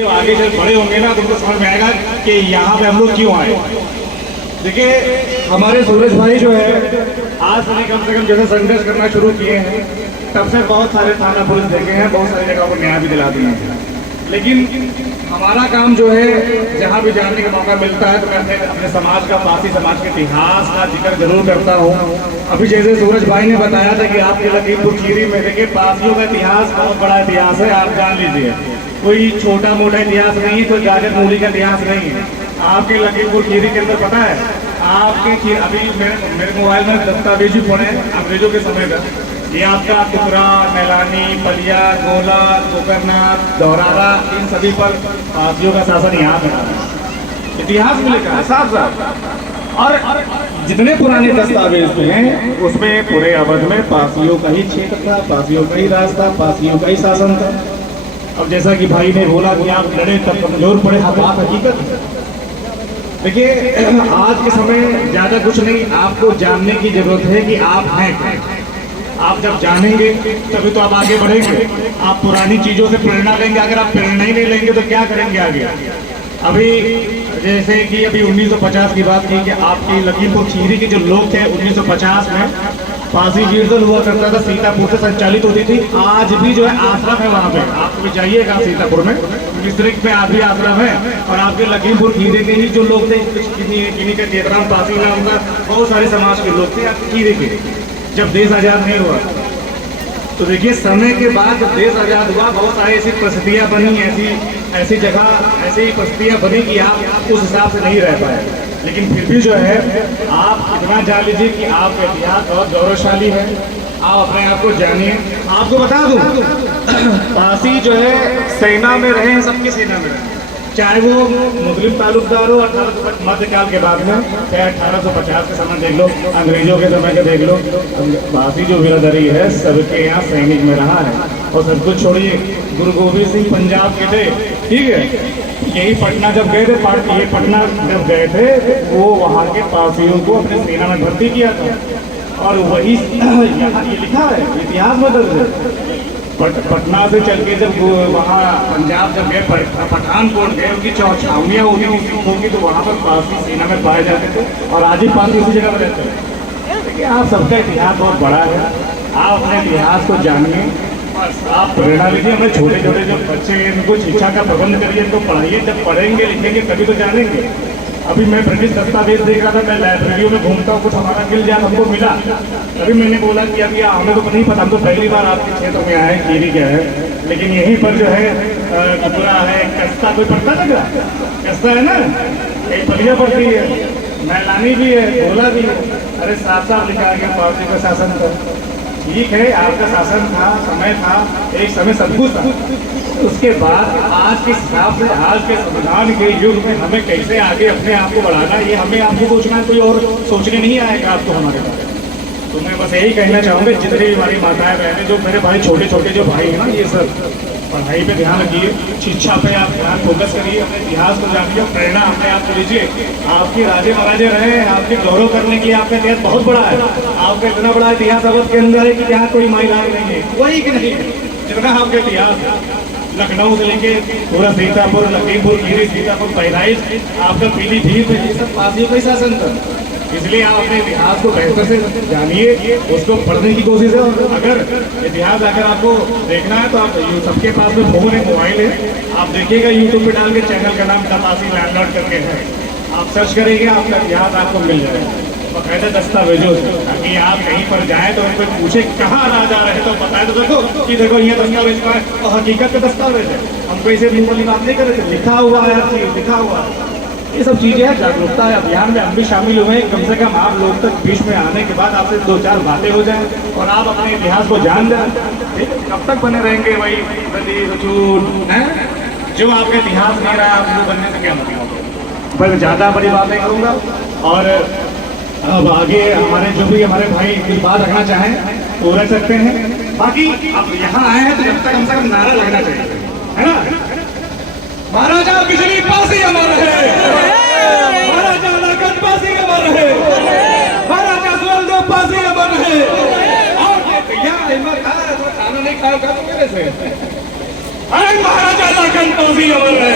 जब आगे जब बड़े होंगे ना तो उनको समझ में आएगा कि यहाँ पे हम लोग क्यों आए। देखिए हमारे सूरज भाई जो है आज से कम से कम जैसे संघर्ष करना शुरू किए हैं तब से बहुत सारे थाना पुलिस देखे हैं, बहुत सारी जगहों पर न्याय भी दिला दिए हैं, लेकिन हमारा काम जो है जहाँ भी जानने का मौका मिलता है तो मैं अपने समाज का, पासी समाज के इतिहास का जिक्र जरूर करता हूँ। अभी जैसे सूरज भाई ने बताया था कि आपके लखीमपुर खीरी में देखिए पासियों का इतिहास बहुत बड़ा इतिहास है, आप जान लीजिए, कोई छोटा मोटा इतिहास नहीं है, कोई गाजर मूली का इतिहास नहीं है। आपके लखीमपुर खीरी के अंदर पता है आपके अभी मेरे मोबाइल में दस्तावेज भी पड़े अंग्रेजों के समय का, ये आपका टुकरा, मैलानी, पलिया, गोला, गोकरनाथ, दौरारा, इन सभी पर पासियों का शासन यहाँ पे इतिहास में लिखा है साफ साफ। और जितने पुराने दस्तावेज हैं उसमें पूरे अवध में पासियों का ही क्षेत्र था, पासियों का ही राज था, पासियों का ही शासन था। अब जैसा कि भाई ने बोला कि आप लड़े तब कमजोर पड़े, हाँ बात हकीकत है। देखिए आज के समय ज्यादा कुछ नहीं, आपको जानने की जरूरत है कि आप हैं। आप जब जानेंगे तभी तो आप आगे बढ़ेंगे। आप पुरानी चीजों से प्रेरणा लेंगे, अगर आप प्रेरणा ही नहीं लेंगे तो क्या करेंगे आगे। अभी जैसे कि अभी 1950 की बात की कि आपकी लखीमपुर खीरी के जो लोग थे 1950 में फांसी कीर्तन हुआ करता था, सीतापुर से संचालित होती थी। आज भी जो है आश्रम है वहाँ पे, आप कभी जाइएगा सीतापुर में डिस्ट्रिक्ट में आज भी आश्रम है। और आपके लखीमपुर खीरी के ही जो लोग थे, किन्हीं के चेतराम पासी नाम का बहुत सारे समाज के लोग थे आपके खीरी के, जब देश आजाद नहीं हुआ। तो देखिए समय के बाद जब देश आजाद हुआ बहुत सारी ऐसी परिस्थितियां बनी, ऐसी जगह ऐसी परिस्थितियां बनी कि आप उस हिसाब से नहीं रह पाए, लेकिन फिर भी जो है आप इतना जान लीजिए कि आपका इतिहास बहुत गौरवशाली है। आप अपने आप को जानिए। आपको बता दूं पासी जो है सेना में रहे हैं, सबकी सेना में रहे, चाहे वो मुस्लिम तालुकदार हो 1800 मध्यकाल के बाद में, चाहे 1850 के समय देख लो, अंग्रेजों के समय का देख लो, पासी जो बिरादरी है सबके यहाँ सैनिक में रहा है। और सब कुछ छोड़िए, गुरु गोविंद सिंह पंजाब के थे, ठीक है, यही पटना जब गए थे, ये पटना जब गए थे वो वहाँ के पासियों को अपने सेना में भर्ती किया था। और वही यहाँ ये लिखा है, इतिहास में दर्ज है। पटना से चल के जब वहाँ पंजाब जब गए, पठानकोट गए, उनकी छावनियाँ होती थी सिखों की, तो वहाँ पर पासी सेना में पाए जाते थे और आज ही पासी उसी जगह पर रहते हैं। देखिए आप सबका इतिहास बहुत बड़ा है, आप अपने इतिहास को जानिए, आप प्रेरणा लीजिए। हमें छोटे छोटे जो बच्चे हैं उनको शिक्षा का प्रबंध करिए, इनको पढ़ाइए, जब पढ़ेंगे लिखेंगे तभी तो जानेंगे। अभी मैं ब्रिटिश दस्तावेज देख रहा था, मैं लाइब्रेरियों में घूमता हूँ, कुछ हमारा मिल जाए हमको मिला, तभी मैंने बोला कि अभी हमें तो नहीं पता, हम तो पहली बार आपके क्षेत्र में आए, खीरी क्या है, लेकिन यहीं पर जो है टुकरा है, कस्ता, कोई पढ़ता लग रहा कस्ता है ना, एक पलिया पड़ती है, मैलानी भी है, गोला भी है। अरे साफ साफ लिखा गया पासी का शासन था। ठीक है आपका शासन था, समय था, एक समय सब कुछ था, उसके बाद आज के हिसाब से आज के संविधान के युग में हमें कैसे आगे अपने आप को बढ़ाना, ये हमें आपको सोचना है, कोई और सोचने नहीं आएगा आपको हमारे पास। तो मैं बस यही कहना चाहूँगा जितने भी हमारी माताएं बहनें, जो मेरे भाई छोटे छोटे जो भाई हैं ना, ये सब पढ़ाई पे ध्यान रखिए, शिक्षा पे आप ध्यान फोकस करिए, अपने इतिहास को जानिए, प्रेरणा अपने आप को लीजिए। आपके राजे महाराजे रहे, आपके गौरव करने के लिए आपका इतिहास बहुत बड़ा है। आपका इतना बड़ा इतिहास अवध के अंदर है कि यहाँ कोई महिला नहीं है, वही कि नहीं, जितना आपका इतिहास है। लखनऊ से लेके पूरा सीतापुर, लखीमपुर खीरी, सीतापुर, बहराइच, आपका पीलीभीत, ये सब पासियों का ही शासन था। इसलिए आप अपने इतिहास को बेहतर से जानिए, उसको पढ़ने की कोशिश है। और अगर इतिहास अगर आपको देखना है तो आप सबके पास में फोन है, मोबाइल है, आप देखिएगा यूट्यूब पे डाल के, चैनल का नाम पासी लैंडलॉर्ड करके है, आप सर्च करेंगे, आपका इतिहास आपको मिल जाएगा बकायदा दस्तावेजों से, ताकि आप कहीं पर जाएं तो उनको पूछे कहाँ राजा रहे तो बताए तो देखो कि देखो ये दस्तावेज का है, और हकीकत का दस्तावेज है। हमको इसे मुंह वाली बात नहीं कर रहे थे, लिखा हुआ है, हर चीज लिखा हुआ है। ये सब चीजें हैं, जागरूकता है अभियान में हम भी शामिल हुए हैं। कम से कम आप लोग तक बीच में आने के बाद आपसे 2-4 बातें हो जाएं और आप अपने इतिहास को जान जाए। कब तक बने रहेंगे वही झूठ है, जो आपका इतिहास नहीं रहा आप वो बनने से क्या मतलब। बस ज्यादा बड़ी बात नहीं करूँगा, और अब आगे हमारे जो भी हमारे भाई कुछ बात रखना चाहें वो रख सकते हैं। बाकी अब यहाँ आए हैं तो जब तक कम से कम नारा लगना चाहिए, है ना। महाराजा बिजली पासी अमर है, महाराजा लाखन पासी अमर है, महाराजा सुहेलदेव पासी अमर है। और यहाँ हिम्मत खाना नहीं खाया तो कैसे, अरे महाराजा लाखन पासी अमर है।